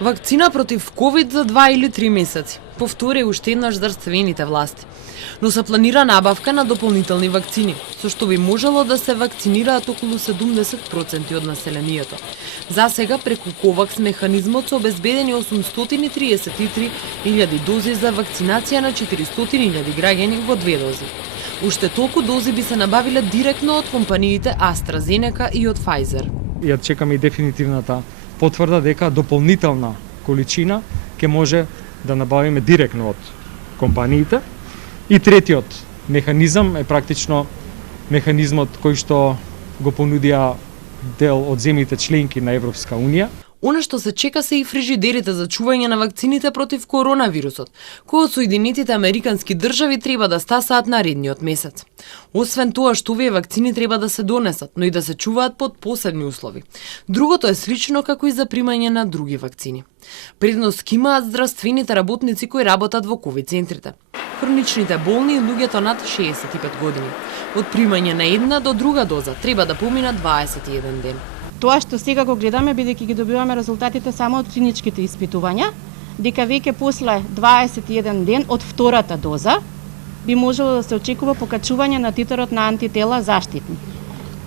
Вакцина против COVID за 2 или 3 месеци, повтори уште еднаш здравствените власти. Но се планира набавка на дополнителни вакцини, со што би можело да се вакцинираат околу 70% од населението. За сега преку ковакс механизмот се обезбедени 833.000 дози за вакцинација на 400.000 граѓани во 2 дози. Уште толку дози би се набавиле директно од компаниите AstraZeneca и од Pfizer. Ја чекаме и дефинитивната потврда дека дополнителна количина ќе може да набавиме директно од компаниите. И третиот механизам е практично механизмот кој што го понудија дел од земјите членки на Европска Унија. Она што се чека се и фрижидерите за чување на вакцините против коронавирусот, кои од Соединетите Американски држави треба да стасаат наредниот месец. Освен тоа што овие вакцини треба да се донесат, но и да се чуваат под посебни услови. Другото е слично како и за примање на други вакцини. Предност имаат здравствените работници кои работат во ковид центрите, хроничните болни и луѓето над 65 години. Од примање на една до друга доза треба да помина 21 ден. Тоа што сега го гледаме, бидејќи ги добиваме резултатите само од клиничките испитувања, дека веќе после 21 ден од втората доза би можело да се очекува покачување на титарот на антитела заштитни.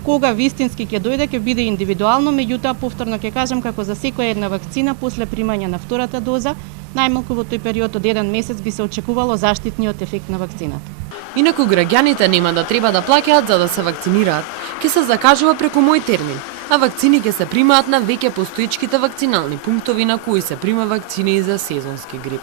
Кога вистински ќе дојде, ќе биде индивидуално, меѓутоа повторно ќе кажам како за секоја една вакцина после примање на втората доза, најмалку во тој период од 1 месец би се очекувало заштитниот ефект на вакцината. Инаку граѓаните нема да треба да плаќаат за да се вакцинираат. Ќе се закажува преку мој термин, а вакцини ќе се примаат на веќе постоечките вакцинални пунктови на кои се прима вакцини за сезонски грип.